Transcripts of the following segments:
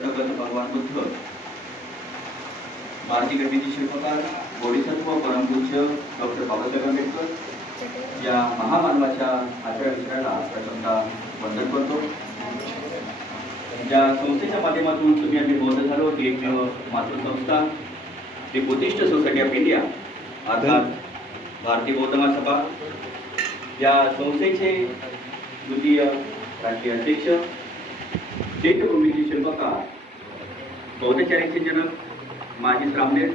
भगवान बुद्ध, भारतीय घटनेचे शिल्पकार, बोधिसत्व परमपूज्य डॉक्टर बाबासाहेब आंबेडकर या महामानवाच्या आठव्या विचाराला प्रथमतः वंदन करतो. ज्या संस्थेच्या माध्यमातून तुम्ही आम्ही बौद्ध झालो ती एकमेव मातृसंस्था ती बुद्धिस्ट सोसायटी ऑफ इंडिया अर्थात भारतीय बौद्ध महासभा या संस्थेचे द्वितीय राष्ट्रीय अध्यक्ष, चैत्यभूमीचे शिल्पकार, बौद्धचार्याचे जनक, माजी श्रामणेर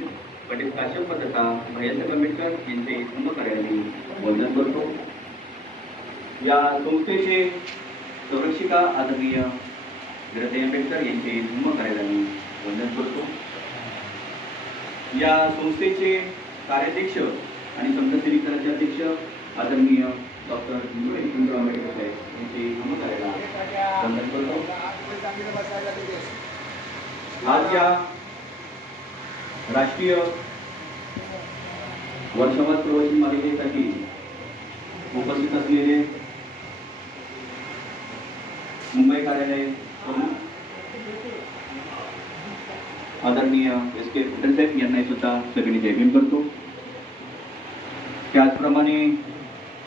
पंडित काश्यप तथा भैयासाहेब आंबेडकर यांचे धम्मकार्याने वंदन करतो. या संस्थेचे संरक्षिका आदरणीय वीरताई आंबेडकर यांचे धम्मकार्याने वंदन करतो. या संस्थेचे कार्याध्यक्ष आणि समता समितीचे अध्यक्ष आदरणीय डॉक्टर भीमराव आंबेडकर साहेब यांचे धम्मकार्याला वंदन करतो. आज या राष्ट्रीय वर्षभर प्रवचन मालिकेसाठी उपस्थित असलेले मुंबई कार्यालय प्रमुख आदरणीय एस के पटेल साहेब यांनाही सुद्धा सगळी जय भीम करतो. त्याचप्रमाणे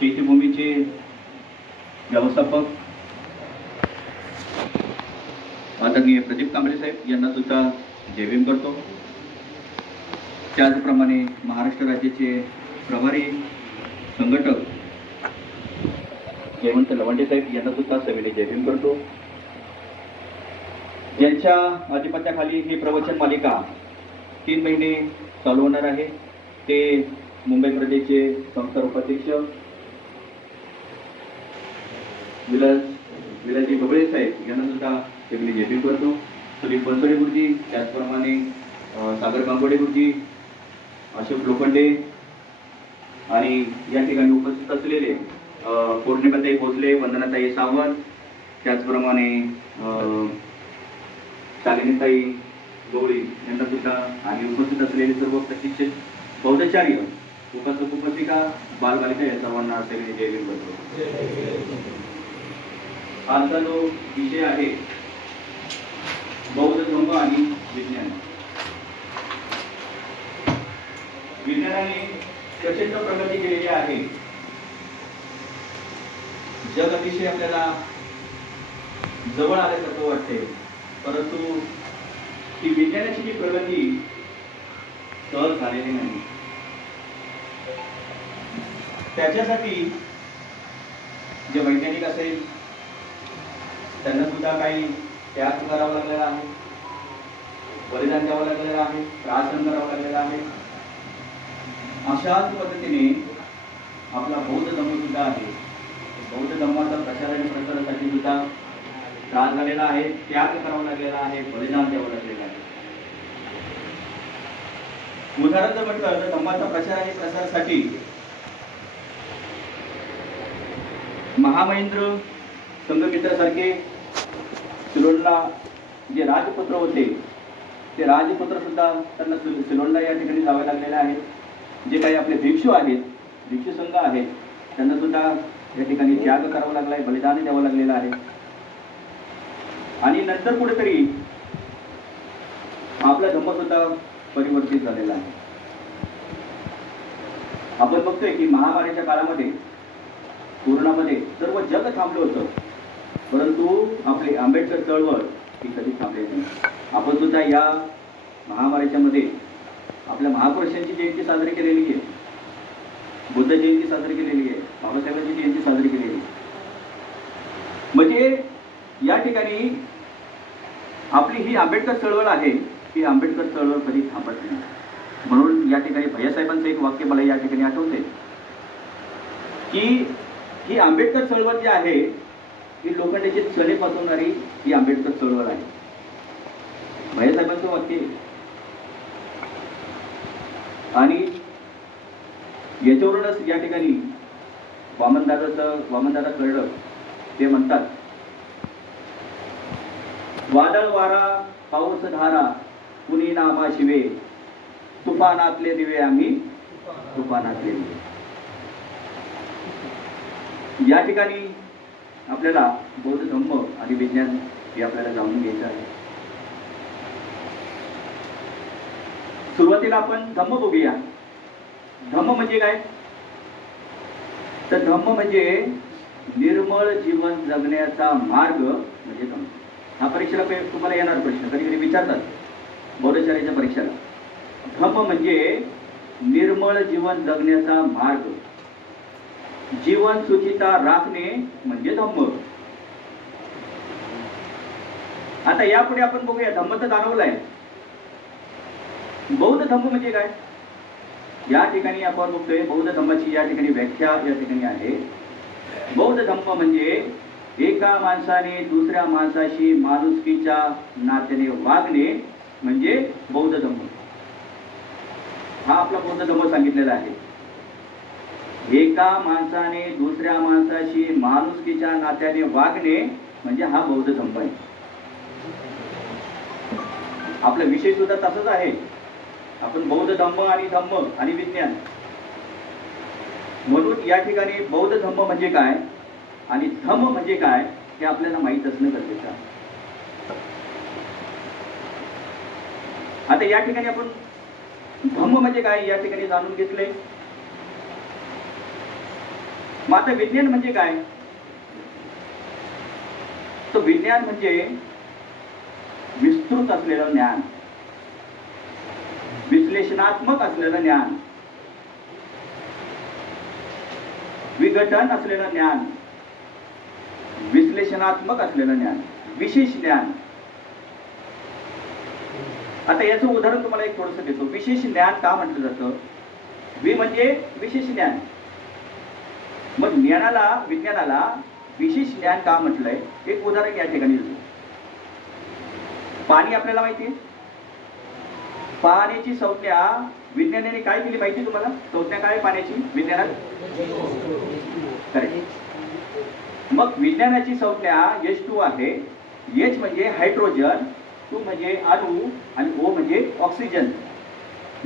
चैत्यभूमीचे व्यवस्थापक आदरणीय प्रदीप कांबळे साहेब यांना सुद्धा जय भीम करतो. त्याचप्रमाणे महाराष्ट्र राज्याचे प्रभारी संघटक जयवंत लवंडे साहेब यांना सुद्धा सविनय जय भीम करतो. यांच्या आधिपत्याखाली ही प्रवचन मालिका 3 महिने चालू होणार आहे. ते मुंबई प्रदेशचे संस्थापक उपाध्यक्ष विलाजी भबळे साहेब यांना सुद्धा सगळी जय भीम करतो. सुदीप बनसोडे गुरुजी, त्याचप्रमाणे सागर गांगोडे गुरुजी, अशोक लोखंडे आणि या ठिकाणी उपस्थित असलेले पौर्णिमाताई भोसले, वंदनाताई सावंत, त्याचप्रमाणे शालिनीताई गवळी यांना सुद्धा आणि उपस्थित असलेले सर्व प्रशिक्षित बौद्धचार्य, उपासक उपासिका, बालबालिका या सर्वांना सगळे जय भीम करतो. आजचा जो विषय आहे बौद्ध धर्म आणि विज्ञान. विज्ञानाने प्रचंड प्रगती केलेली आहे. जग अतिशय आपल्याला जवळ आल्यासारखं वाटते, परंतु ही विज्ञानाची जी प्रगती सहज झालेली नाही. त्याच्यासाठी जे वैज्ञानिक असेल त्यांना सुद्धा काही त्याग करावा लागलेला आहे, बलिदान द्यावं लागलेलं आहे, त्रास सहन करावा लागलेला आहे. अशाच पद्धतीने आपला बौद्ध धर्म सुद्धा आहे. बौद्ध धर्माचा प्रचार आणि प्रसारासाठी सुद्धा त्रास झालेला आहे, त्याग करावा लागलेला आहे, बलिदान द्यावं लागलेलं आहे. उदाहरण जर म्हटलं तर धर्माचा प्रचार आणि प्रसारासाठी महामहिंद्र संघमित्रासारखे सिलोनला जे राजपुत्र होते ते राजपुत्र सुद्धा त्यांना सिलोनला या ठिकाणी जावे लागलेले आहेत. जे काही आपले भिक्षू आहेत, भिक्षू संघ आहेत, त्यांना सुद्धा या ठिकाणी त्याग करावा लागला आहे, बलिदान द्यावं लागलेलं आहे. आणि नंतर कुठेतरी आपला धर्म सुद्धा परिवर्तित झालेला आहे. आपण बघतोय की महामारीच्या काळामध्ये कोरोनामध्ये सर्व जग थांबलं होतं, परंतु आपले आंबेडकर चळवळ ही कधी थांबलेली नाही. आपण सुद्धा या महामारीच्या मध्ये आपल्या महापुरुषांची जयंती साजरी केलेली आहे, बुद्ध जयंती साजरी केलेली आहे, बाबासाहेबांची जयंती साजरी केलेली आहे. म्हणजे या ठिकाणी आपली ही आंबेडकर चळवळ आहे, ही आंबेडकर चळवळ कधी थांबत नाही. म्हणून या ठिकाणी भैयासाहेबांचं एक वाक्य मला या ठिकाणी आठवते की ही आंबेडकर चळवळ जी आहे ही लोखंडाची चणे पाचवणारी ही आंबेडकर चळवळ आहे. भैयासाहेबांचं वाक्य. आणि याच्यावरूनच या ठिकाणी वामनदादा कळलं. ते म्हणतात, वादळ वारा पाऊस धारा कुणी नामा शिवे, तुफानातले दिवे आम्ही तुफानातले दिवे. या ठिकाणी आपल्याला बौद्ध धम्म आणि विज्ञान हे आपल्याला जाणून घ्यायचं आहे. सुरुवातीला आपण धम्म बघूया. धम्म म्हणजे काय? तर धम्म म्हणजे निर्मळ जीवन जगण्याचा मार्ग म्हणजे धम्म. हा परीक्षेला तुम्हाला येणार प्रश्न, कधी कधी विचारतात बौद्धचार्याच्या परीक्षेला. धम्म म्हणजे निर्मळ जीवन जगण्याचा मार्ग, जीवन शुचिता राखणे म्हणजे धम्म. आता यापुढे आपण बघूया धम्म तर जाणवलाय. बौद्ध धम्म म्हणजे काय? या ठिकाणी आपण बघतोय बौद्ध धम्माची या ठिकाणी व्याख्या या ठिकाणी आहे. बौद्ध धम्म म्हणजे एका माणसाने दुसऱ्या माणसाशी माणुसकीच्या नात्याने वागणे म्हणजे बौद्ध धम्म. हा आपला बौद्ध धम्म सांगितलेला आहे. एका माणसाने दुसऱ्या माणसाशी माणुसकीच्या नात्याने वागणे म्हणजे हा बौद्ध धम्म आहे. आपला विषय सुद्धा तसाच आहे. आपण बौद्ध धम्म आणि धम्म आणि विज्ञान म्हणून या ठिकाणी बौद्ध धम्म म्हणजे काय आणि धम्म म्हणजे काय हे आपल्याला माहीत असणं गरजेचं आहे. आता या ठिकाणी आपण धम्म म्हणजे काय या ठिकाणी जाणून घेतले. मग आता विज्ञान म्हणजे काय? तर विज्ञान म्हणजे विस्तृत असलेलं ज्ञान, विश्लेषणात्मक असलेलं ज्ञान, विघटन असलेलं ज्ञान, विश्लेषणात्मक असलेलं ज्ञान, विशेष ज्ञान. आता याचं उदाहरण तुम्हाला एक थोडंसं देतो. विशेष ज्ञान का म्हटलं जातं? वि म्हणजे विशेष ज्ञान. मग विज्ञानाला विशेष ज्ञान का म्हटलंय? एक उदाहरण या ठिकाणी देतो. पाणी आपल्याला माहिती आहे. पाण्याची संज्ञा विज्ञानाने काय केली माहिती तुम्हाला? संज्ञा काय पाण्याची विज्ञानात? करेक्ट. मग विज्ञानाची संज्ञा H2 आहे. H म्हणजे हायड्रोजन, 2 म्हणजे अणु आणि O म्हणजे ऑक्सिजन.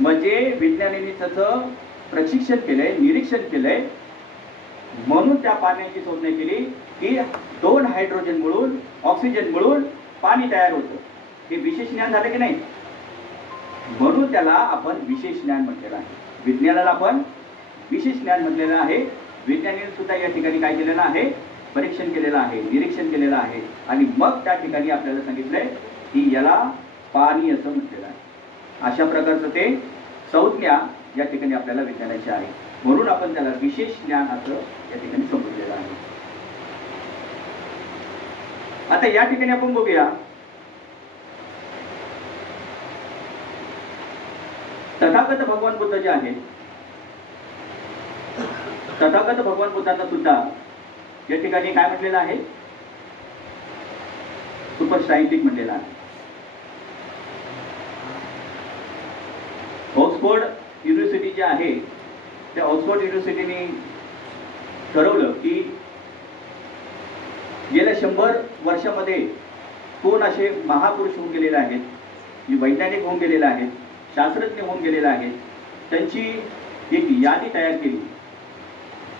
म्हणजे विज्ञानाने त्याचं प्रशिक्षण केलंय, निरीक्षण केलंय. म्हणून त्या पाण्याची संज्ञा केली की 2 हायड्रोजन मिळून ऑक्सिजन मिळून पाणी तयार होतं. हे विशेष ज्ञान झालं की नाही? म्हणून त्याला आपण विशेष ज्ञान म्हटलेलं आहे. विज्ञानाला आपण विशेष ज्ञान म्हटलेलं आहे. विज्ञानाने सुद्धा या ठिकाणी काय केलेलं आहे? परीक्षण केलेलं आहे, निरीक्षण केलेलं आहे आणि मग त्या ठिकाणी आपल्याला सांगितलंय की याला पाणी असं म्हटलेलं आहे. अशा प्रकारचं ते संज्ञा या ठिकाणी आपल्याला विज्ञानाची आहे. म्हणून आपण त्याला विशेष ज्ञान असं या ठिकाणी संबोधलेलं आहे. आता या ठिकाणी आपण बघूया तथागत भगवान बुद्ध जे आहेत, तथागत भगवान बुद्धांना सुद्धा या ठिकाणी काय म्हटलेलं आहे? सुपर सायंटिस्ट म्हटलेलं आहे. ऑक्सफोर्ड युनिव्हर्सिटी जे आहे त्या ऑक्सफोर्ड युनिव्हर्सिटीने ठरवलं की गेल्या 100 वर्षामध्ये कोण असे महापुरुष होऊन गेलेले आहेत, जे वैज्ञानिक होऊन गेलेले आहेत, शास्त्रज्ञ होऊन गेलेले आहेत, त्यांची एक यादी तयार केली.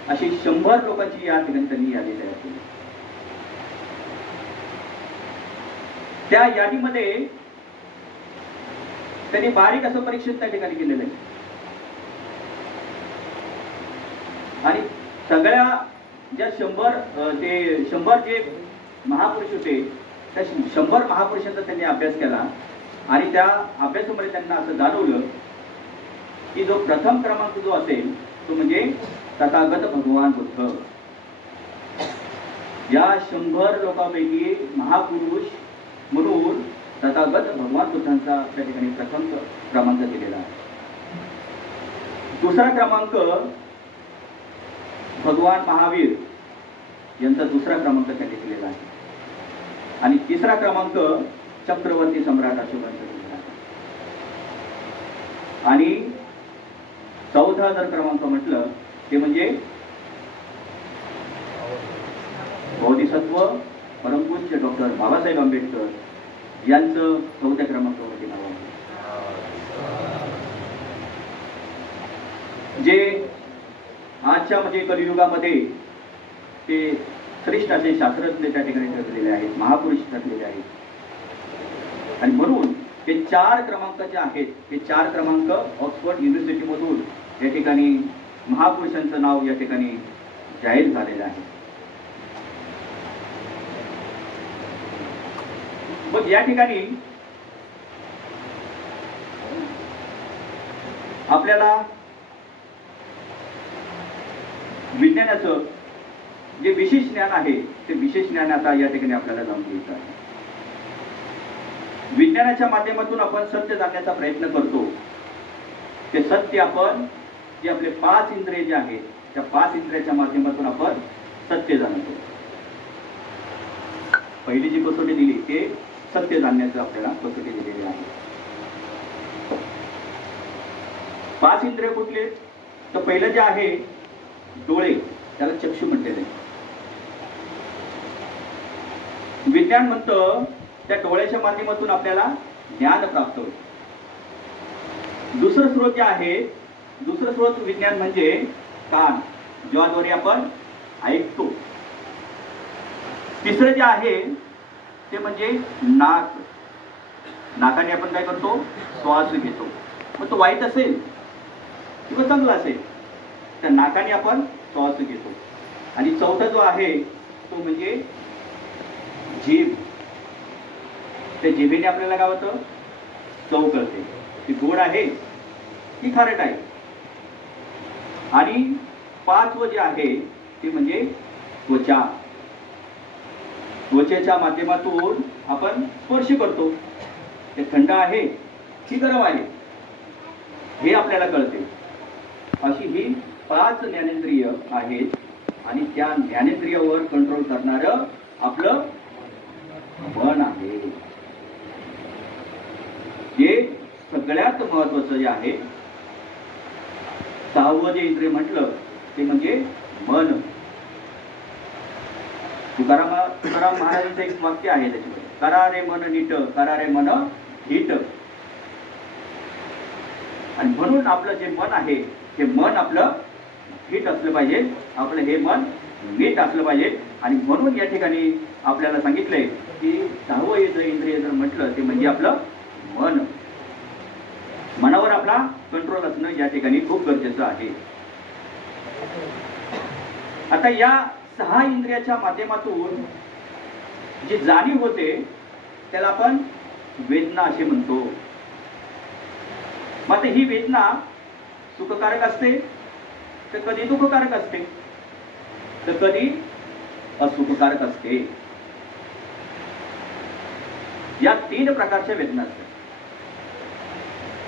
अशी 100 लोकांची या ठिकाणी त्यांनी यादी तयार केली. त्या यादीमध्ये त्यांनी बारीक असं परीक्षण त्या ठिकाणी केलेलं आहे आणि सगळ्या ज्या 100 जे महापुरुष होते त्या 100 महापुरुषांचा त्यांनी अभ्यास केला आणि त्या अभ्यासामध्ये त्यांना असं जाणवलं की जो प्रथम क्रमांक जो असेल तो म्हणजे तथागत भगवान बुद्ध. या 100 लोकांपैकी महापुरुष म्हणून तथागत भगवान बुद्धांचा त्या ठिकाणी प्रथम क्रमांक दिलेला आहे. दुसरा क्रमांक भगवान महावीर यांचा दुसरा क्रमांक त्यांनी दिलेला आहे आणि तिसरा क्रमांक चक्रवर्ती सम्राट अशोकांचा दिलेला आहे. आणि चौथा जर क्रमांक म्हटलं ते म्हणजे बोधिसत्व परमपूज्य डॉक्टर बाबासाहेब आंबेडकर यांचं 4थ्या क्रमांकावरती नाव आहे. जे आजच्या म्हणजे कलियुगामध्ये ते श्रेष्ठ असे शास्त्रज्ञ त्या ठिकाणी ठरलेले आहेत, महापुरुष ठरलेले आहेत आणि म्हणून हे 4 क्रमांक जे आहेत, हे 4 क्रमांक ऑक्सफर्ड युनिव्हर्सिटीमधून या ठिकाणी महापुरुषांचं नाव या ठिकाणी जाहीर झालेलं आहे. मग या ठिकाणी आपल्याला विज्ञानाचं जे विशेष ज्ञान आहे ते विशेष ज्ञान आता या ठिकाणी आपल्याला जाणून घ्यायचं आहे. विज्ञानाच्या माध्यमातून आपण सत्य जाणण्याचा प्रयत्न करतो. ते सत्य आपण जे आपले 5 इंद्रिय जे आहेत त्या 5 इंद्रियाच्या माध्यमातून आपण सत्य जाणतो. पहिली जी कसोटी दिली ते सत्य जाणण्याचं आपल्याला कसोटी दिलेली आहे. 5 इंद्रिय कुठले? तर पहिलं जे आहे डोळे, त्याला चक्षु म्हटलेले. विज्ञान म्हणतं त्या डोळ्याच्या माध्यमातून आपल्याला ज्ञान प्राप्त होतं. दुसरं स्रोत जे आहे, दुसरं स्रोत विज्ञान म्हणजे कान, ज्याद्वारे आपण ऐकतो. तिसरं जे आहे ते म्हणजे नाक, नाकाने आपण काय करतो? श्वास घेतो. मग तो वाईट असेल किंवा चांगला असेल तर नाकाने आपण श्वास घेतो. आणि चौथा जो आहे तो म्हणजे जीभ. त्या जिभेने आपल्याला काय होतं? चव कळते, ती गोड आहे की खारट आहे. आणि 5वं जे आहे ते म्हणजे त्वचा. त्वचेच्या माध्यमातून आपण स्पर्श करतो, ते थंड आहे की गरम आहे हे आपल्याला कळते. अशी ही 5 ज्ञानेंद्रिय आहेत आणि त्या ज्ञानेंद्रियावर कंट्रोल करणारं आपलं मन आहे. जे सगळ्यात महत्वाचं जे आहे 6वं जे इंद्रिय म्हटलं ते म्हणजे मन. तुकाराम महाराजांचं एक वाक्य आहे त्याच्यामध्ये, करा रे मन नीट, करा रे मन नीट. आणि म्हणून आपलं जे मन आहे हे मन आपलं नीट असलं पाहिजे, आपलं हे मन नीट असलं पाहिजे. आणि म्हणून या ठिकाणी आपल्याला सांगितलंय की 6वं इंद्रिय जर म्हटलं ते म्हणजे आपलं मन. मनावर आपला कंट्रोल असणं या ठिकाणी खूप गरजेचं आहे. आता या 6 इंद्रियाच्या माध्यमातून जी जाणीव होते त्याला आपण वेदना असे म्हणतो. मग ही वेदना सुखकारक असते तर कधी दुःखकारक असते, तर कधी असुखकारक असते. या 3 प्रकारच्या वेदना असतात.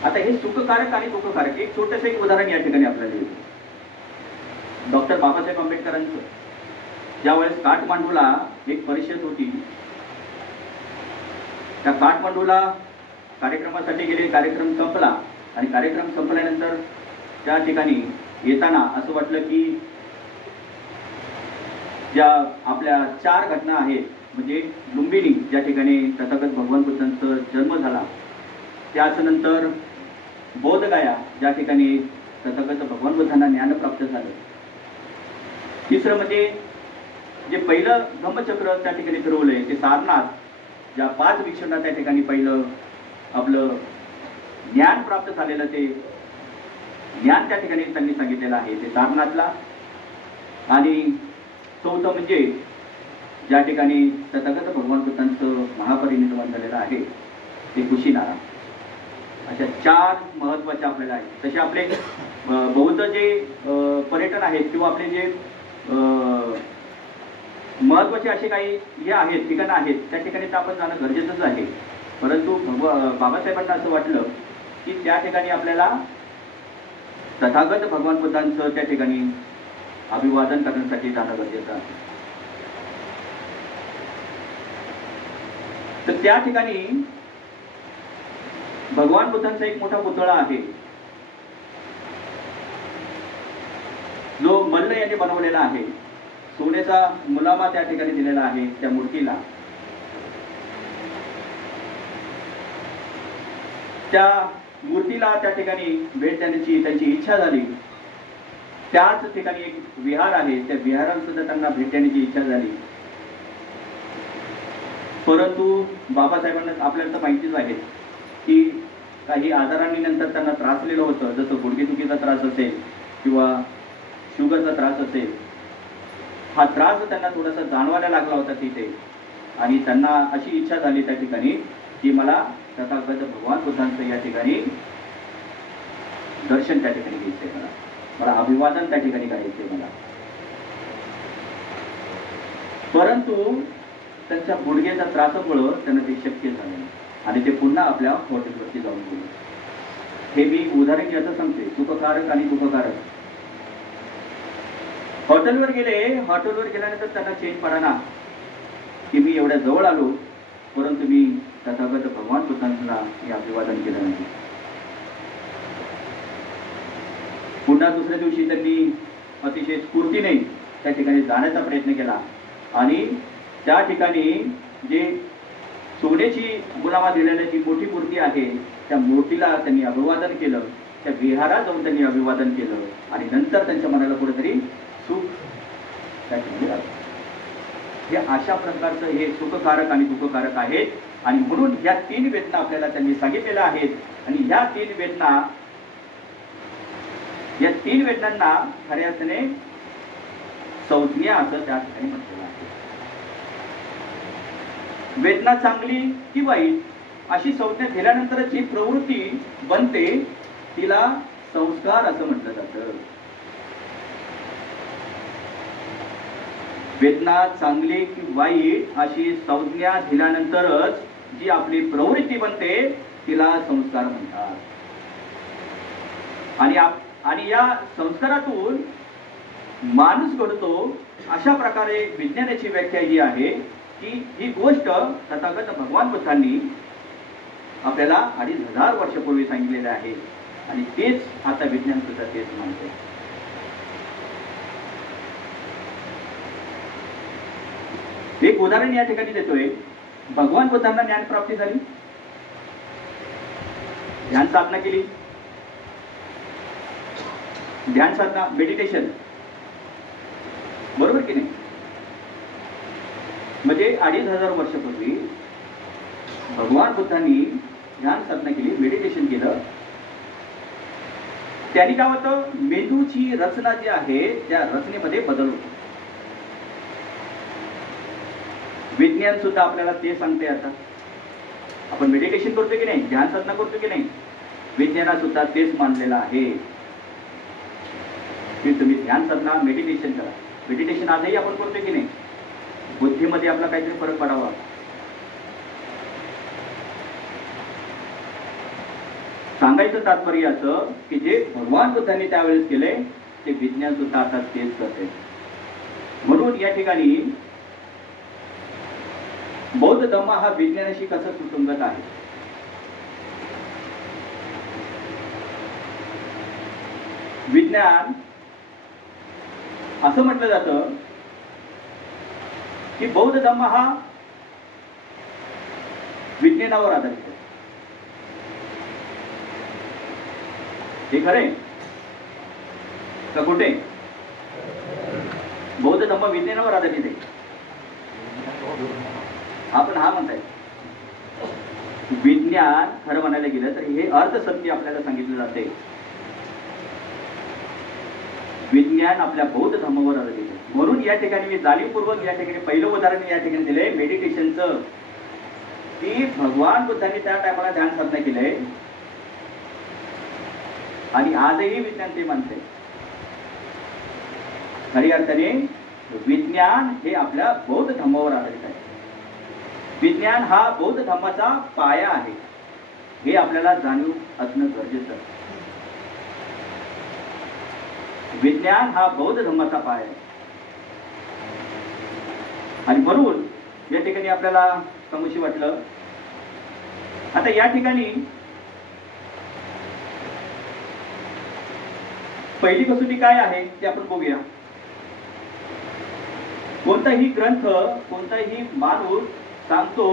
आता हे सुखकारक आणि दुःखकारक एक छोटंसं एक उदाहरण या ठिकाणी आपल्याला येतं. डॉक्टर बाबासाहेब आंबेडकरांचं ज्यावेळेस काठमांडूला एक परिषद होती, त्या काठमांडूला कार्यक्रमासाठी गेले. कार्यक्रम संपला आणि कार्यक्रम संपल्यानंतर त्या ठिकाणी येताना असं वाटलं की ज्या आपल्या 4 घटना आहेत, म्हणजे लुंबिनी ज्या ठिकाणी तथागत भगवान बुद्धांचा जन्म झाला, त्यानंतर बोधगया ज्या ठिकाणी तथागत भगवान बुद्धांना ज्ञान प्राप्त झालं, तिसरं म्हणजे जे पहिलं धम्मचक्र त्या ठिकाणी फिरवलंय ते सारनाथ, ज्या 5 भिक्षूंना त्या ठिकाणी पहिलं आपलं ज्ञान प्राप्त झालेलं ते ज्ञान त्या ठिकाणी त्यांनी सांगितलेलं आहे ते सारनाथला. आणि चौथं म्हणजे ज्या ठिकाणी तथागत भगवान बुद्धांचं महापरिनिर्वाण झालेलं आहे ते कुशीनारा. अशा 4 महत्वाच्या आपल्याला आहेत. तसे आपले बौद्ध जे पर्यटन आहेत किंवा आपले जे महत्वाचे असे काही हे आहेत ठिकाणं आहेत त्या ठिकाणी तर आपण जाणं गरजेचंच आहे. परंतु बाबासाहेबांना असं वाटलं की त्या ठिकाणी आपल्याला तथागत भगवान बुद्धांचं त्या ठिकाणी अभिवादन करण्यासाठी जाणं गरजेचं आहे. तर त्या ठिकाणी भगवान बुद्धांचा एक मोठा पुतळा आहे जो मल्ल यांनी बनवलेला आहे. सोन्याचा मुलामा त्या ठिकाणी दिलेला आहे त्या मूर्तीला. त्या मूर्तीला त्या ठिकाणी भेट देण्याची त्यांची इच्छा झाली. त्याच ठिकाणी एक विहार आहे, त्या विहाराला सुद्धा त्यांना भेट देण्याची इच्छा झाली. परंतु बाबासाहेबांना आपल्याला तर माहितीच आहे की काही आजारांनी नंतर त्यांना त्रासलेलं होतं, जसं गुडघेदुखीचा त्रास असेल किंवा शुगरचा त्रास असेल, हा त्रास त्यांना थोडासा जाणवायला लागला होता तिथे. आणि त्यांना अशी इच्छा झाली त्या ठिकाणी की मला तथागत भगवान बुद्धांचं या ठिकाणी दर्शन त्या ठिकाणी घ्यायचंय, मला अभिवादन त्या ठिकाणी करायचंय मला. परंतु त्यांच्या गुडघ्याच्या त्रासामुळं त्यांना ते शक्य झालं नाही आणि ते पुन्हा आपल्या हॉटेलवरती जाऊन गेले. हे मी उदाहरण याचं सांगते, सुखकारक आणि दुःखकारक. हॉटेलवर गेले, हॉटेलवर गेल्यानंतर त्यांना चेन पडाना की मी एवढ्या जवळ आलो परंतु मी तथागत भगवान बुद्धांना हे अभिवादन केलं नाही. पुन्हा दुसऱ्या दिवशी त्यांनी अतिशय स्फूर्तीने त्या ठिकाणी जाण्याचा प्रयत्न केला आणि त्या ठिकाणी जे सोन्याची गुलामा दिलेली जी मोठी मूर्ती आहे त्या मूर्तीला त्यांनी अभिवादन केलं, त्या विहारात जाऊन त्यांनी अभिवादन केलं आणि नंतर त्यांच्या मनाला कुठेतरी सुख त्या ठिकाणी आलं. हे अशा प्रकारचं हे सुखकारक आणि दुःखकारक आहेत. आणि म्हणून ह्या तीन वेदना आपल्याला त्यांनी सांगितलेल्या आहेत. आणि ह्या तीन वेदना, या तीन वेदनांना खऱ्या अर्थाने संज्ञा असं त्या ठिकाणी म्हटलेलं आहे. वेदना चांगली की वाईट अशी संज्ञा दिल्यानंतर जी प्रवृत्ती बनते तिला संस्कार असं म्हटलं जातं. वेदना चांगली की वाईट अशी संज्ञा दिल्यानंतरच जी आपली प्रवृत्ती बनते तिला संस्कार म्हणतात. आणि या संस्कारातून माणूस घडतो. अशा प्रकारे विज्ञानाची व्याख्या ही आहे की ही गोष्ट तथागत भगवान बुद्धांनी आपल्याला 2500 वर्षापूर्वी सांगितलेले आहे आणि तेच आता विज्ञान सुद्धा तेच मानते. एक उदाहरण या ठिकाणी देतोय. भगवान बुद्धांना ज्ञान प्राप्ती झाली, ध्यान साधना केली. ध्यान साधना, मेडिटेशन, बरोबर की नाही? म्हणजे 2500 वर्षापूर्वी भगवान बुद्धांनी ध्यान साधना केली, मेडिटेशन केलं. त्यांनी काय होतं, मेंदूची रचना जी आहे त्या रचनेमध्ये बदल होतो. विज्ञान सुद्धा आपल्याला ते सांगते. आता आपण मेडिटेशन करतो की नाही, ध्यान साधना करतो की नाही, विज्ञानात सुद्धा तेच मानलेलं आहे की तुम्ही ध्यान साधना, मेडिटेशन करा. मेडिटेशन आजही आपण करतो की नाही, बुद्धीमध्ये आपला काहीतरी फरक पडावा. सांगायचं तात्पर्य असं की जे भगवान बुद्धांनी त्यावेळेस केले ते विज्ञान सुद्धा आता तेच करते. म्हणून या ठिकाणी बौद्ध धम्म हा विज्ञानाशी कसा सुसंगत आहे. विज्ञान असं म्हटलं जातं की बौद्ध धम्म हा विज्ञानावर आधारित आहे. हे खरे का कुठे? बौद्ध धम्म विज्ञानावर आधारित आहे. आपण हा म्हणताय. विज्ञान खरं म्हणायला गेलं तर हे अर्थसत्य आपल्याला सांगितलं जाते. विज्ञान आपल्या बौद्ध धर्मावर आधारित आहे. म्हणून या ठिकाणी मी जाणीवपूर्वक या ठिकाणी पहिलं उदाहरण या ठिकाणी दिलंय मेडिटेशनचं, की भगवान बुद्धांनी त्या टायमाला ध्यान साधना केलंय आणि आजही विज्ञान ते मानते. खरी अर्थाने विज्ञान हे आपल्या बौद्ध धर्मावर आधारित आहे. विज्ञान हा बौद्ध धर्माचा पाया आहे, हे आपल्याला जाणीव असणं गरजेचं आहे. विज्ञान हा बौद्ध धर्माचा पाया आहे. आणि म्हणून या ठिकाणी आपल्याला समोशी वाटलं. आता या ठिकाणी पहिली कसोटी काय आहे ते आपण बघूया. कोणताही ग्रंथ, कोणताही माणूस सांगतो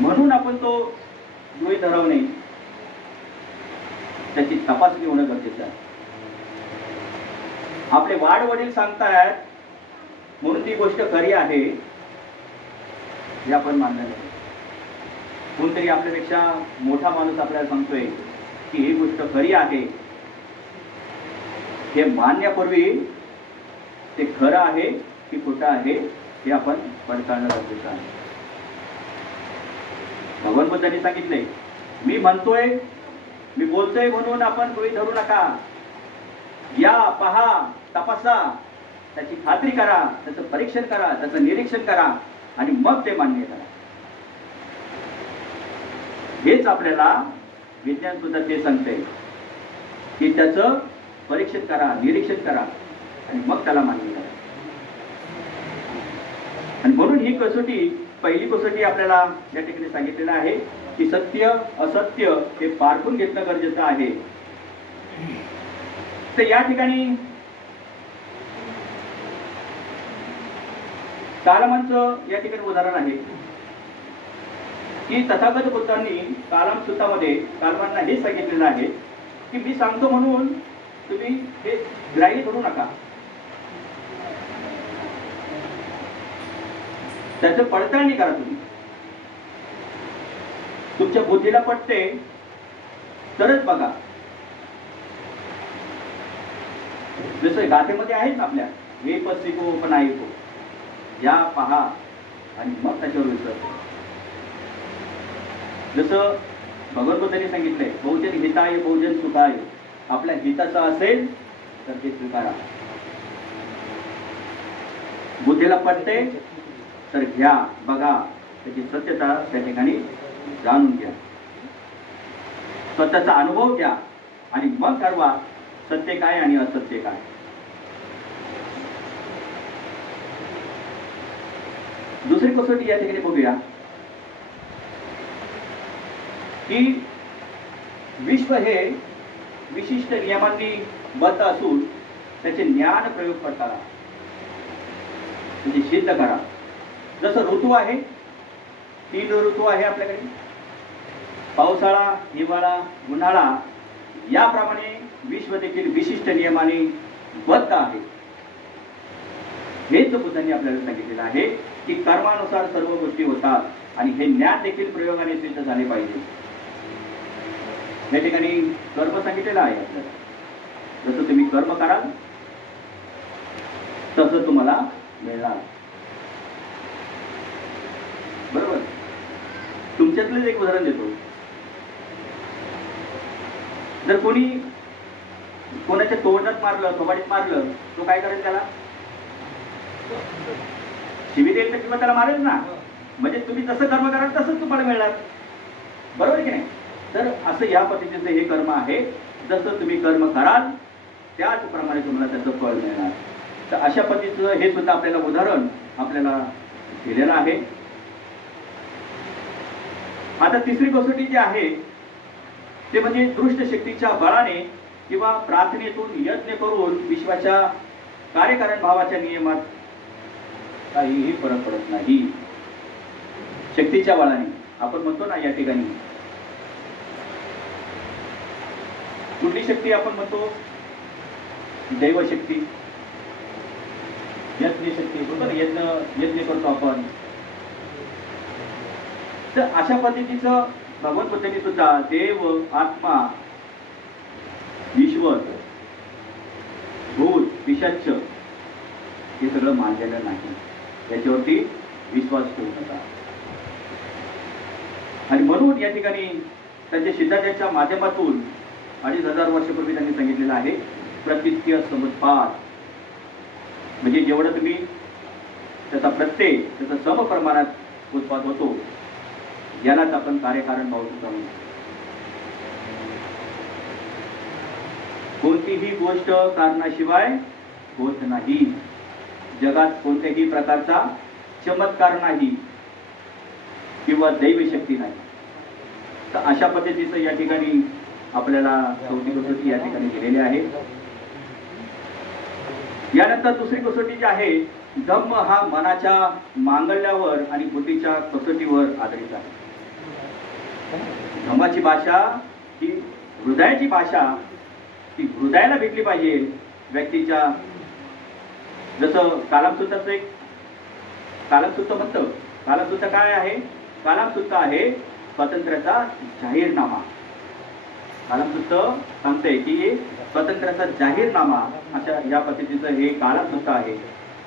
म्हणून आपण तो गृहीत धरवणे, त्याची तपासणी होणं गरजेचं आहे. आपले वाडवडील सांगतायत म्हणून ती गोष्ट खरी आहे हे आपण मानलं नाही. कोणतरी आपल्यापेक्षा मोठा माणूस आपल्याला सांगतोय की ही गोष्ट खरी आहे, हे मानण्यापूर्वी ते खरं आहे की खोटं आहे हे आपण पडताळणं गरजेचं आहे. भगवान बुद्धांनी सांगितलंय, मी म्हणतोय, मी बोलतोय म्हणून आपण गृहीत धरू नका. या, पहा, तपासा, त्याची खात्री करा, त्याचं परीक्षण करा, त्याचं निरीक्षण करा आणि मग ते मान्य करा. हेच आपल्याला विज्ञान सुद्धा ते सांगते की त्याचं परीक्षण करा, निरीक्षण करा आणि मग त्याला मान्य करा. आणि म्हणून ही कसोटी, पहिली कसोटी आपल्याला या ठिकाणी सांगितलेलं आहे की सत्य असत्य हे पारखून घेतलं गरजेचं आहे. तर या ठिकाणी कालमांचं या ठिकाणी उदाहरण आहे की तथागत बुद्धांनी कालम सूत्रामध्ये कालमांना हे सांगितलेलं आहे की मी सांगतो म्हणून तुम्ही हे ग्राह्य करू नका, त्याचं पडताळणी करा. तुम्ही तुमच्या बुद्धीला पटते तरच बघा. जसं गाथेमध्ये आहेत ना आपल्या, हे पस्तिको पण आहे तो, या, पहा आणि मग त्याच्यावर विश्वास. जसं भगवद्गीतेने सांगितलंय, बहुजन हिताय बहुजन सुखाय. आपल्या हिताचं असेल तर ते स्वीकारा. बुद्धीला पटते तर घ्या, बघा, त्याची सत्यता त्या ठिकाणी जाणून घ्या, स्वतःचा अनुभव घ्या आणि मग ठरवा सत्य काय आणि असत्य काय. दुसरी कसोटी या ठिकाणी बघूया की विश्व हे विशिष्ट नियमांनी बद्ध असून त्याचे ज्ञान प्रयोग करताना म्हणजे सिद्ध करा. जसं ऋतू आहे, 3 ऋतू आहे आपल्याकडे, पावसाळा, हिवाळा, उन्हाळा, याप्रमाणे विश्व देखील विशिष्ट नियमाने बद्ध आहे. हेच बुद्धांनी आपल्याला सांगितलेलं आहे की कर्मानुसार सर्व गोष्टी होतात आणि हे ज्ञान देखील प्रयोगाने सिद्ध झाले पाहिजे. या ठिकाणी कर्म सांगितलेलं आहे आपल्याला. जसं तुम्ही कर्म कराल तसं तुम्हाला मिळणार. बरोबर. तुमच्यातलंच एक उदाहरण देतो. जर कोणी कोणाच्या तोंडात मारलं, थोबाडीत मारलं, तो काय करेल? त्याला शिवी देईल तर किंवा त्याला मारेल ना. म्हणजे तुम्ही जसं कर्म कराल तसंच तुम्हाला मिळणार. बरोबर की नाही? तर असं या पद्धतीचं हे कर्म आहे. जसं तुम्ही कर्म कराल त्याचप्रमाणे तुम्हाला त्याचं फळ मिळणार. तर अशा पद्धतीचं हे सुद्धा आपल्याला उदाहरण आपल्याला दिलेलं आहे. आता तिसरी कसोटी जी आहे ते म्हणजे दृष्ट शक्तीच्या बळाने किंवा प्रार्थनेतून यत्न करून विश्वाच्या कार्यकारण भावाच्या नियमात काहीही फरक पडत नाही. शक्तीच्या बळाने आपण म्हणतो ना या ठिकाणी, कुठली शक्ती आपण म्हणतो? दैवशक्ती, यज्ञ शक्ती होतो ना, यज्ञ करतो आपण. तर अशा पद्धतीचं भगवंत बुद्धांनी सुद्धा देव, आत्मा, ईश्वर, भूत, पिशाच्च हे सगळं मानलेलं नाही. याच्यावरती विश्वास ठेवू नका. आणि म्हणून या ठिकाणी त्यांच्या सिद्धांताच्या माध्यमातून 2500 वर्षापूर्वी त्यांनी सांगितलेलं आहे प्रतीत्य समुत्पाद. म्हणजे जेवढं तुम्ही त्याचा प्रत्यय त्याचा समप्रमाणात उत्पाद होतो यालाच आपण कार्यकारण भाव म्हणतो. कोणतीही गोष्ट कारणाशिवाय होत नाही. जगात कोणत्याही प्रकारचा चमत्कार नाही किंवा दैवशक्ती नाही. तर अशा पद्धतीचं या ठिकाणी आपल्याला चौथी कसोटी या ठिकाणी दिलेली आहे. यानंतर दुसरी कसोटी जी आहे, धम्म हा मनाच्या मांगल्यावर आणि बुद्धीच्या कसोटीवर आधारित आहे. धम्माची भाषा ही हृदयाची भाषा, ती हृदयाला भेटली पाहिजे व्यक्तीच्या. जसं कालमसूत्राचं एक कालमसूत्र म्हणतं. कालमसूत्र काय आहे? कालमसूत्र आहे स्वातंत्र्याचा जाहीरनामा. कालमसुत्त सांगते की स्वातंत्र्याचा जाहीरनामा अशा या पद्धतीचं हे कालमसुत्त आहे.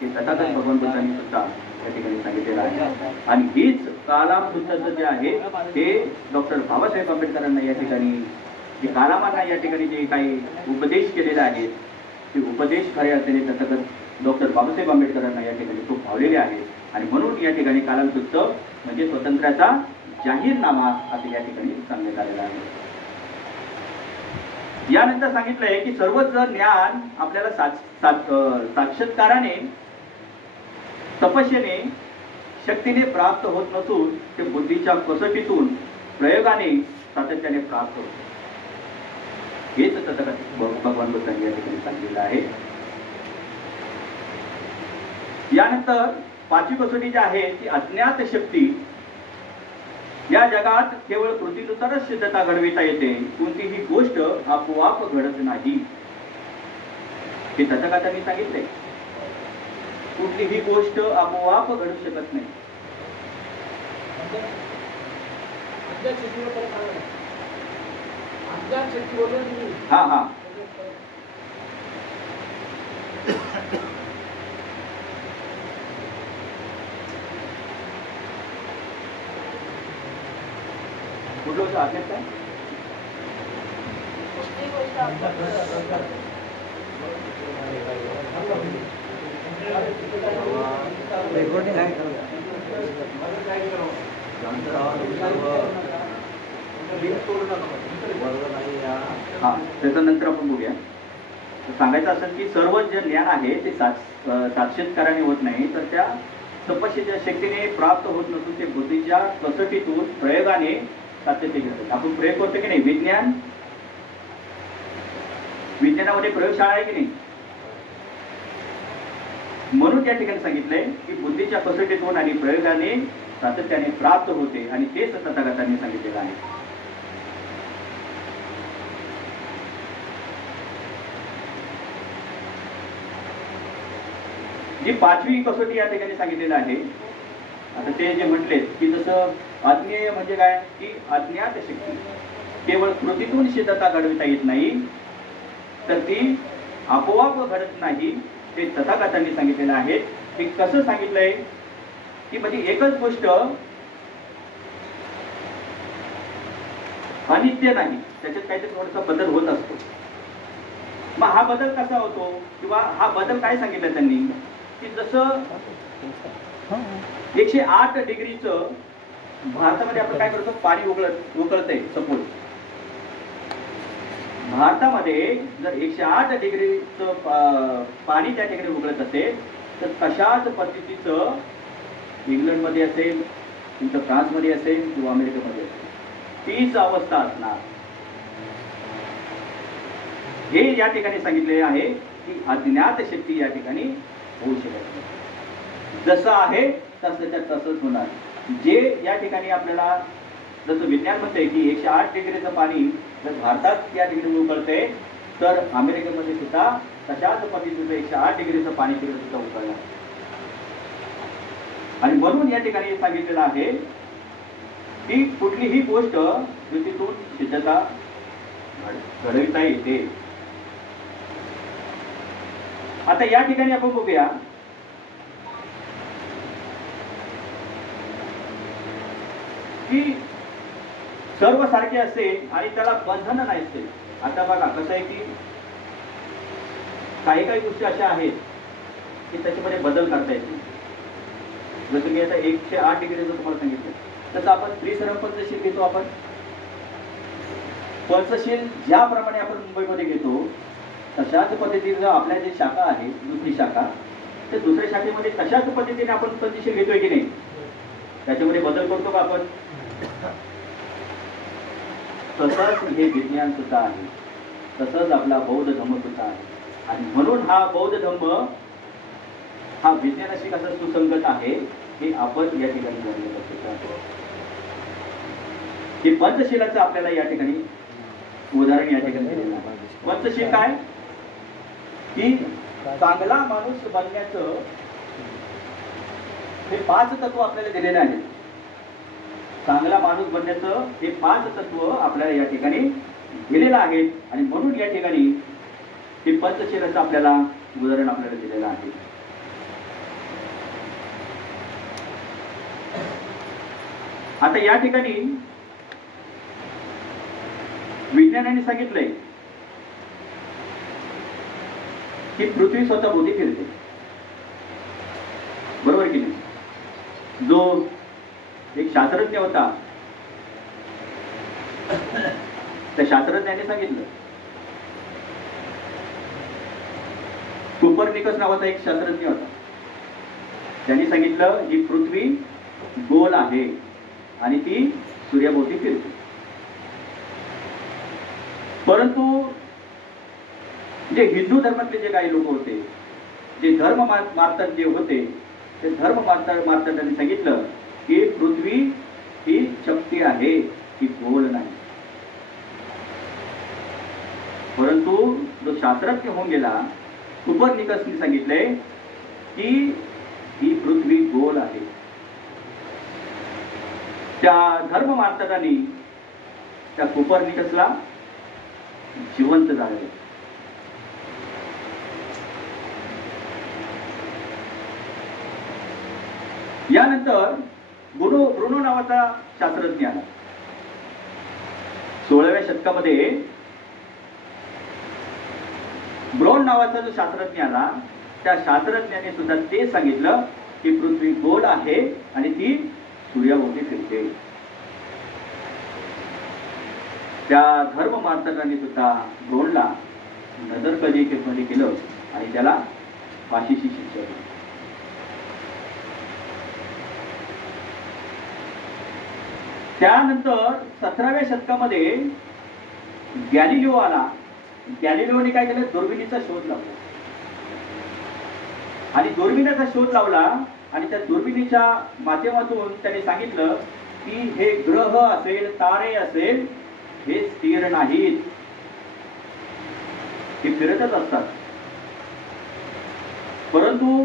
हे तथागत भगवान बुद्धांनी सुद्धा या ठिकाणी सांगितलेलं आहे. आणि हीच कालमसुत्ताचं जे आहे ते डॉक्टर बाबासाहेब आंबेडकरांना या ठिकाणी जे कालामांना या ठिकाणी जे काही उपदेश केलेले आहेत ते उपदेश खरे अर्थाने तथागत डॉक्टर बाबासाहेब आंबेडकरांना या ठिकाणी खूप भावलेले आहेत. आणि म्हणून या ठिकाणी कालमसुत्त म्हणजे स्वतंत्र्याचा जाहीरनामा असं या ठिकाणी सांगण्यात आलेलं आहे. यानंतर सांगितलंय की सर्वच ज्ञान आपल्याला साक्षात्काराने तपस्येने शक्तीने प्राप्त होत नसून ते बुद्धीच्या कसोटीतून प्रयोगाने सातत्याने प्राप्त होते. हेच तथागत भगवान बुद्धांनी या ठिकाणी सांगितलेलं आहे. यानंतर पाचवी कसोटी जी आहे ती अज्ञात शक्ती. या जगात केवळ कृतीनुसारच सिद्धता घडविता येते. कोणतीही गोष्ट आपोआप घडत नाही. हे तथागतांनी सांगितले. कुठलीही गोष्ट आपोआप घडू शकत नाही. हा हा कुठलं होतं आज्ञात काय? हा त्याच्यानंतर आपण बघूया. सांगायचं असेल की सर्व जे ज्ञान आहे ते साक्षात्काराने होत नाही तर त्या तपस्येच्या शक्तीने प्राप्त होत नसून ते बुद्धीच्या कसोटीतून प्रयोगाने सातत्य घेतात. आपण प्रयोग करतो की नाही. विज्ञानामध्ये प्रयोगशाळा आहे की नाही. म्हणून त्या ठिकाणी सांगितलंय की बुद्धीच्या कसोटीतून आणि प्रयोगाने सातत्याने प्राप्त होते आणि तेच तथागतांनी सांगितलेलं आहे. जी पाचवी कसोटी या ठिकाणी सांगितलेलं आहे. आता ते जे म्हटले की जसं अज्ञेय म्हणजे काय की अज्ञात शक्ती केवळ कृतीतून सिद्धता घडविता येत नाही तर ती आपोआप घडत नाही. ते तथागतांनी सांगितलेलं आहे. की कसं सांगितलंय की म्हणजे एकच गोष्ट अनित्य नाही. त्याच्यात काहीतरी थोडासा बदल होत असतो. मग हा बदल कसा होतो किंवा हा बदल काय सांगितलं त्यांनी की जसं 108 डिग्रीचं भारतामध्ये आपण काय करतो पाणी उकळतंय. सपोज भारतामध्ये जर 108 डिग्रीचं पाणी त्या ठिकाणी उकळत असेल तर तशाच पद्धतीचं इंग्लंडमध्ये असेल तुमचं फ्रान्समध्ये असेल किंवा अमेरिकेमध्ये असेल तीच अवस्था असणार. हे या ठिकाणी सांगितलेले आहे की अज्ञात शक्ती या ठिकाणी होऊ शकत नाही. जसं आहे तसंच्या तसंच होणार. जे या ठिकाणी आपल्याला जसं विज्ञान म्हणते की 108 डिग्रीचं पाणी जर भारतात या ठिकाणी उकळते तर अमेरिकेमध्ये सुद्धा तशाच पद्धतीचं 108 डिग्रीचं पाणी तिकडे सुद्धा उकळणार. आणि म्हणून या ठिकाणी सांगितलेलं आहे की कुठलीही गोष्ट कृतीतून सिद्धता घडविता येते. आता या ठिकाणी आपण बघूया की सर्व सारखे असते आणि त्याला बंधन नसते. आता बघा कसं आहे की काही काही गोष्टी अशा आहेत की त्याच्यामध्ये बदल करता येते. जसं मी आता 108 डिग्रीचं तुम्हाला सांगितलं तसं आपण त्रिसरम पंचशील घेतो. आपण पंचशील ज्याप्रमाणे आपण मुंबईमध्ये घेतो तशाच पद्धतीनं आपल्या जे शाखा आहे दुसरी शाखा तर दुसऱ्या शाखेमध्ये तशाच पद्धतीने आपण पंचशील घेतोय की नाही. त्याच्यामध्ये बदल करतो का आपण. तसंच हे विज्ञान सुद्धा आहे. तसंच आपला बौद्ध धर्म सुद्धा आहे. आणि म्हणून हा बौद्ध धर्म हा विज्ञानाशी कसा सुसंगत आहे हे आपण या ठिकाणी जाणलं पाहिजे. हे पंचशीलाचं आपल्याला या ठिकाणी उदाहरण या ठिकाणी दिलेलं आहे. पंचशील काय की चांगला माणूस बनण्याचं हे 5 तत्व आपल्याला दिलेले आहेत. चांगला माणूस बनण्याचं हे 5 तत्व आपल्याला या ठिकाणी दिलेलं आहे. आणि म्हणून या ठिकाणी हे पंचशीलाचं आपल्याला उदाहरण आपल्याला दिलेलं आहे. आता या ठिकाणी विज्ञानाने सांगितलंय की पृथ्वी स्वतः भोवती फिरते, बरोबर की नाही? जो एक शास्त्रज्ञ होता, त्या शास्त्रज्ञाने सांगितलं, कोपर्निकस नावाचा एक शास्त्रज्ञ होता, त्यांनी सांगितलं ही पृथ्वी गोल आहे आणि ती सूर्याभोवती फिरते. परंतु जे हिंदू धर्मातले जे काही लोक होते, जे धर्म मार्तक जे होते, ते धर्म मार्तकांनी सांगितलं की पृथ्वी ही चपटी आहे, ही गोल नाही. परंतु जो शास्त्रज्ञ होऊन गेला कोपर्निकसने सांगितले की ही पृथ्वी गोल आहे. त्या धर्म मार्तकांनी त्या कोपर्निकसला जिवंत जाळले. यानंतर ब्रुनो नावाचा शास्त्रज्ञ आला. 16व्या शतकामध्ये ब्रॉन नावाचा जो शास्त्रज्ञ आला, त्या शास्त्रज्ञाने सुद्धा ते सांगितलं की पृथ्वी गोल आहे आणि ती सूर्याभोवती फिरते. त्या धर्म मार्तकांनी सुद्धा ब्रॉनला नजर कधी केलं आणि त्याला फाशीची शिक्षा दिली. त्यानंतर 17व्या शतकामध्ये गॅलिलिओ आला. गॅलिलिओने काय केलं, दुर्बिणीचा शोध लावला आणि दुर्बिणीचा शोध लावला आणि त्या दुर्बिणीच्या माध्यमातून त्याने सांगितलं की हे ग्रह असेल, तारे असेल, हे स्थिर नाहीत, हे फिरतच असतात. परंतु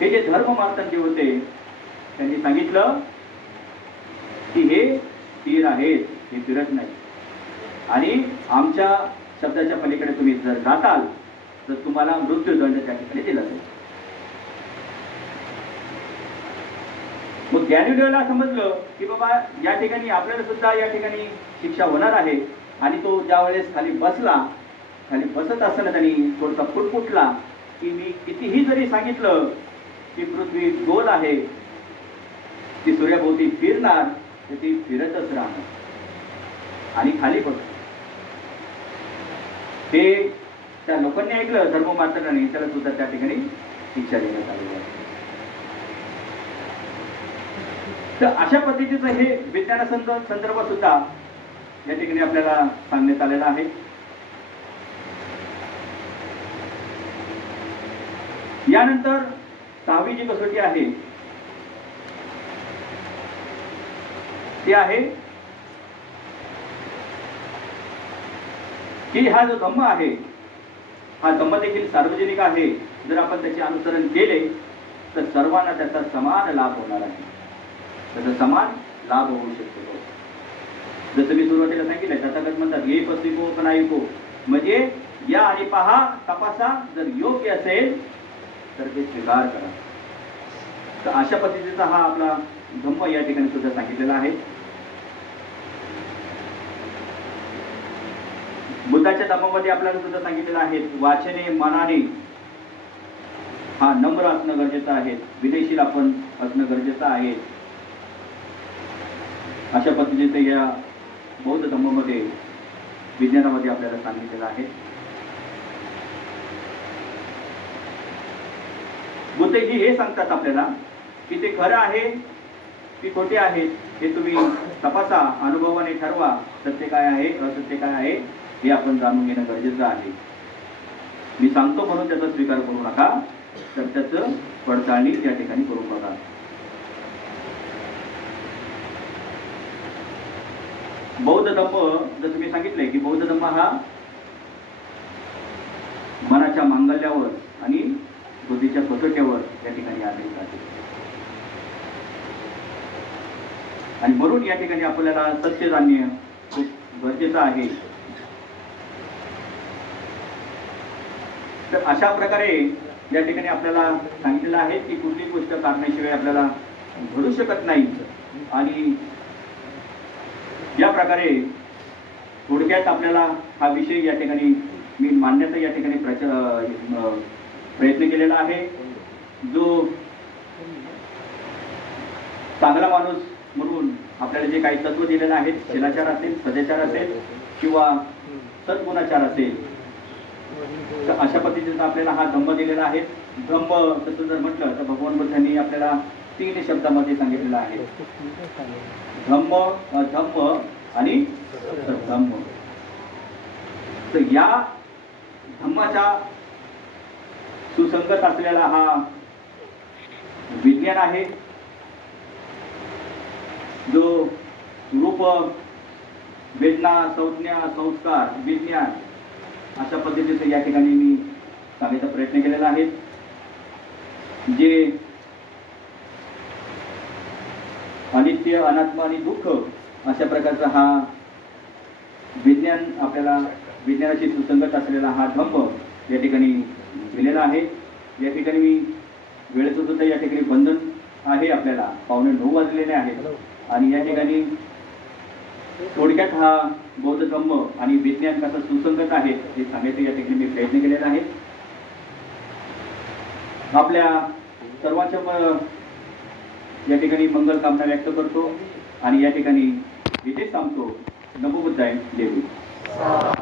हे जे धर्म मार्तक जे होते त्यांनी सांगितलं की हे स्थिर आहेत, हे फिरत नाही आणि आमच्या शब्दाच्या पलीकडे तुम्ही जर जाताल तर तुम्हाला मृत्यूदंड त्या ठिकाणी दिला जाईल. मग गॅलिलिओला समजलं की बाबा या ठिकाणी आपल्याला सुद्धा या ठिकाणी शिक्षा होणार आहे. आणि तो ज्या वेळेस खाली बसत असताना त्यांनी थोडासा फुटफुटला की मी कितीही जरी सांगितलं की पृथ्वी गोल आहे, ती सूर्याभोवती फिरणार, तर ती फिरतच राहणार आणि खाली बस. ते त्या लोकांनी ऐकलं, धर्म मार्तकांनी, त्याला सुद्धा त्या ठिकाणी शिक्षा देण्यात आलेली आहे. तर अशा पद्धतीचं हे विज्ञानासंदर्भात सुद्धा या ठिकाणी आपल्याला सांगण्यात आलेलं आहे. यानंतर 6वी जी कसोटी आहे ती आहे की हा जो धम्म आहे, हा धम्म देखील सार्वजनिक आहे. जर आपण त्याचे अनुसरण केले तर सर्वांना त्याचा समान लाभ होणार आहे, त्याचा समान लाभ होऊ शकतो. जसं मी सुरुवातीला सांगितलं, तथागत म्हणतात ये पस्तिको कनाईको, म्हणजे या आणि पहा, तपासा, जर योग्य असेल तर ते स्वीकार करा. तर अशा पद्धतीचा हा आपला धम्म या ठिकाणी सुद्धा सांगितलेला आहे. बुद्धाच्या धम्मामध्ये आपल्याला सुद्धा सांगितलेलं आहे वाचने मनाने हा नम्र असणं गरजेचं आहे, विनयशील आपण असणं गरजेचं आहे. अशा पद्धतीचं या बौद्ध धम्मामध्ये विज्ञानामध्ये आपल्याला सांगितलेलं आहे. बुद्धही हे सांगतात आपल्याला की ते खरं आहे की खोटे आहे हे तुम्ही तपासा, अनुभवाने ठरवा, सत्य काय आहे, असत्य काय आहे हे आपण जाणून घेणं गरजेचं आहे. मी सांगतो म्हणून त्याचा स्वीकार करू नका, तर त्याचं पडताळणी या ठिकाणी करून बघा. बौद्ध धम्म, जसं मी सांगितलंय की बौद्ध धम्म हा मनाच्या मांगल्यावर आणि बुद्धीच्या कसोट्यावर या ठिकाणी आधारित आहे. आणि म्हणून या ठिकाणी आपल्याला सत्य जाणणे खूप गरजेचं आहे. तर अशा प्रकारे या ठिकाणी आपल्याला सांगितलेलं आहे की कुठलीच गोष्ट करण्याशिवाय आपल्याला घडू शकत नाही. आणि या प्रकारे थोडक्यात आपल्याला हा विषय या ठिकाणी मी मांडण्याचा या ठिकाणी प्रयत्न केलेला आहे. जो चांगला माणूस म्हणून आपल्याला जे काही तत्व दिलेलं आहेत, शिलाचार असेल, सदाचार असेल किंवा सद्गुणाचार असेल, तर अशा पद्धतीचा आपल्याला हा धम्म दिलेला आहे. धम्म तसं जर म्हटलं तर भगवान बुद्धांनी आपल्याला 3 शब्दामध्ये सांगितलेलं आहे, धम्म, अधम्म आणि सद्धम्म. तर या धम्माच्या सुसंगत असलेला हा विज्ञान आहे, जो रूप, वेदना, संज्ञा, संस्कार, विज्ञान अशा पद्धतीचं या ठिकाणी मी सांगायचा प्रयत्न केलेला आहे. जे अनित्य, अनात्म आणि दुःख अशा प्रकारचा हा विज्ञान आपल्याला विज्ञानाशी सुसंगत असलेला हा धम्म या ठिकाणी दिलेला आहे. या ठिकाणी मी वेळेचं सुद्धा या ठिकाणी बंधन आहे, आपल्याला 9:15 वाजलेले आहेत आणि या ठिकाणी थोडक्यात हा बौद्ध धम्म आणि विज्ञान कसं सुसंगत आहे हे सांगायचं या ठिकाणी मी प्रयत्न केलेला आहे. आपल्या सर्वांच्या या ठिकाणी मंगल कामना व्यक्त करतो आणि या ठिकाणी इथेच थांबतो. नमो बुद्धाय. जय हिंद.